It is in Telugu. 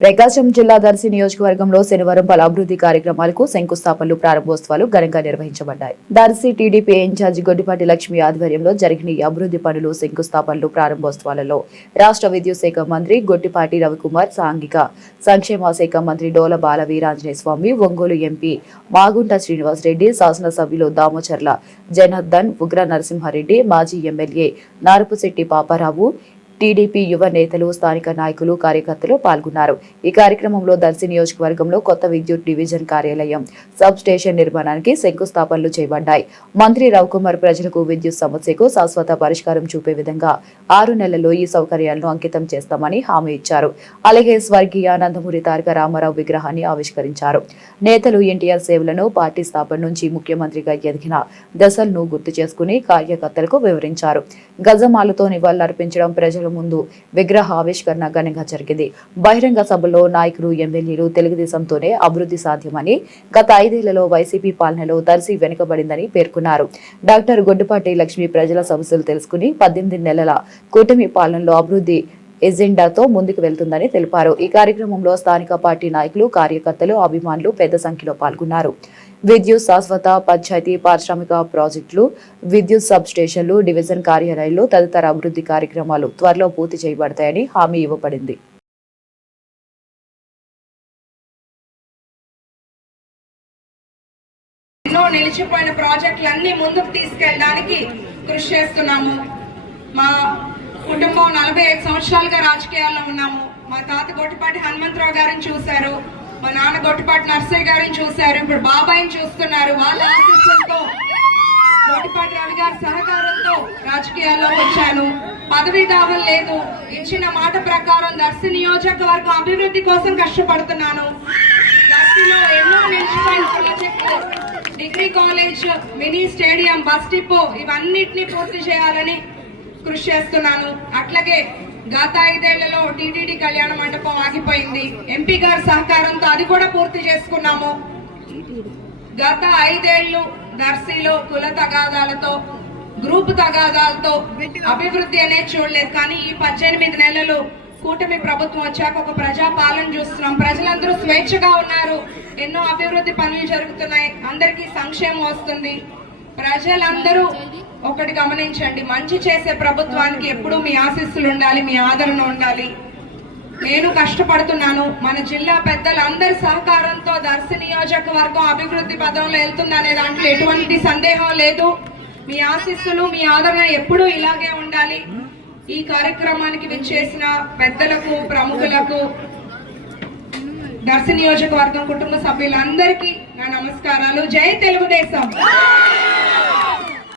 ప్రకాశం జిల్లా దర్శి నియోజకవర్గంలో శనివారం పలు అభివృద్ధి కార్యక్రమాలకు శంకుస్థాపనలు ప్రారంభోత్సవాలు ఘనంగా నిర్వహించబడ్డాయి. దర్శి టీడీపీ ఇన్ఛార్జి గొడ్డిపాటి లక్ష్మి ఆధ్వర్యంలో జరిగిన ఈ అభివృద్ధి పనులు శంకుస్థాపనలు ప్రారంభోత్సవాలలో. రాష్ట్ర విద్యుత్ శాఖ మంత్రి గొడ్డిపాటి రవికుమార్ సాంఘిక సంక్షేమ శాఖ మంత్రి డోల బాల వీరాంజనేయ స్వామి ఒంగోలు ఎంపీ మాగుంట శ్రీనివాస్ రెడ్డి శాసనసభ్యులు దామోచర్ల జనార్దన్ ఉగ్ర నరసింహారెడ్డి మాజీ ఎమ్మెల్యే నారపుశెట్టి పాపారావు టీడీపీ యువ నేతలు స్థానిక నాయకులు కార్యకర్తలు పాల్గొన్నారు. ఈ కార్యక్రమంలో దర్శి నియోజకవర్గంలో కొత్త విద్యుత్ డివిజన్ కార్యాలయం సబ్ స్టేషన్ నిర్మాణానికి శంకుస్థాపనలు చేయబడ్డాయి. మంత్రి రవికుమార్ ప్రజలకు విద్యుత్ సమస్యకు శాశ్వత పరిష్కారం చూపే విధంగా ఆరు నెలల్లో ఈ సౌకర్యాలను అంకితం చేస్తామని హామీ ఇచ్చారు. అలాగే స్వర్గీయ నందమూరి తారక రామారావు విగ్రహాన్ని ఆవిష్కరించారు. నేతలు ఎన్టీఆర్ సేవలను పార్టీ స్థాపన నుంచి ముఖ్యమంత్రిగా ఎదిగిన దశలను గుర్తు చేసుకుని కార్యకర్తలకు వివరించారు. గజమాలతో నివాళులర్పించడం ప్రజలు ముందు విగ్రహ ఆవిష్కరణ ఘనంగా జరిగింది. బహిరంగ సభలో నాయకులు ఎమ్మెల్యేలు తెలుగుదేశంతోనే అభివృద్ధి సాధ్యమని గత ఐదేళ్ళలో వైసీపీ పాలనలో తరిసి వెనుకబడిందని పేర్కొన్నారు. డాక్టర్ గొడ్డుపాటి లక్ష్మి ప్రజల సమస్యలు తెలుసుకుని పద్దెనిమిది నెలల కూటమి పాలనలో అభివృద్ధి ఎజెండాతో ముందుకు వెళ్తుందని తెలిపారు. ఈ కార్యక్రమంలో స్థానిక పార్టీ నాయకులు కార్యకర్తలు అభిమానులు పెద్ద సంఖ్యలో పాల్గొన్నారు. విద్యుత్ శాశ్వత పంచాయతీ పారిశ్రామిక ప్రాజెక్టులు విద్యుత్ సబ్ స్టేషన్లు డివిజన్ కార్యాలయాలు తదితర అభివృద్ధి కార్యక్రమాలు త్వరలో పూర్తి చేయబడతాయని హామీ ఇవ్వబడింది. నిలిచిపోయిన ప్రాజెక్టులన్నీ ముందుకు తీసుకెళ్ళడానికి కృషి చేస్తున్నాము. మా కుటుంబం నలభై ఐదు సంవత్సరాలుగా రాజకీయాల్లో ఉన్నాము. మా తాత గొట్టిపాటి హనుమంతరావు గారిని చూశారు. మా నాన్న గొట్టిపాటి నర్సయ్య గారిని చూశారు. ఇప్పుడు బాబాయిని చూస్తున్నారు. వాళ్ళ ఆశీస్సులతో గొట్టిపాటి రవి గారి సహకారంతో రాజకీయాల్లో వచ్చాను. పదవీ దావం లేదు. ఇచ్చిన మాట ప్రకారం దర్శి నియోజకవర్గం అభివృద్ధి కోసం కష్టపడుతున్నాను. దర్శిలో ఎన్నో నిలిచిపోయిన ప్రాజెక్టులు degree college mini stadium bus depot ఇవన్నిటిని పూర్తి చేయాలని కృషి చేస్తున్నాను. అట్లాగే గత ఐదేళ్ళలో టీటీడీ కళ్యాణ మండపం ఆగిపోయింది. ఎంపీ గారి సహకారంతో అది కూడా పూర్తి చేసుకున్నాము. గత ఐదేళ్ళు దర్శిలో కుల తగాదాలతో గ్రూప్ తగాదాలతో అభివృద్ధి అనేది చూడలేదు. కానీ ఈ పద్దెనిమిది నెలలు కూటమి ప్రభుత్వం వచ్చాక ఒక ప్రజా పాలన చూస్తున్నాం. ప్రజలందరూ స్వేచ్ఛగా ఉన్నారు. ఎన్నో అభివృద్ధి పనులు జరుగుతున్నాయి. అందరికీ సంక్షేమం వస్తుంది. ప్రజలందరూ ఒకటి గమనించండి మంచి చేసే ప్రభుత్వానికి ఎప్పుడూ మీ ఆశీస్సులు ఉండాలి మీ ఆదరణ ఉండాలి. నేను కష్టపడుతున్నాను మన జిల్లా పెద్దలందరి సహకారంతో దర్శి నియోజకవర్గం అభివృద్ధి పదంలో వెళ్తుందనే దాంట్లో ఎటువంటి సందేహం లేదు. మీ ఆశీస్సులు మీ ఆదరణ ఎప్పుడూ ఇలాగే ఉండాలి. ఈ కార్యక్రమానికి విచ్చేసిన పెద్దలకు ప్రముఖులకు దర్శి నియోజకవర్గం కుటుంబ సభ్యులందరికీ నా నమస్కారాలు. జై తెలుగుదేశం!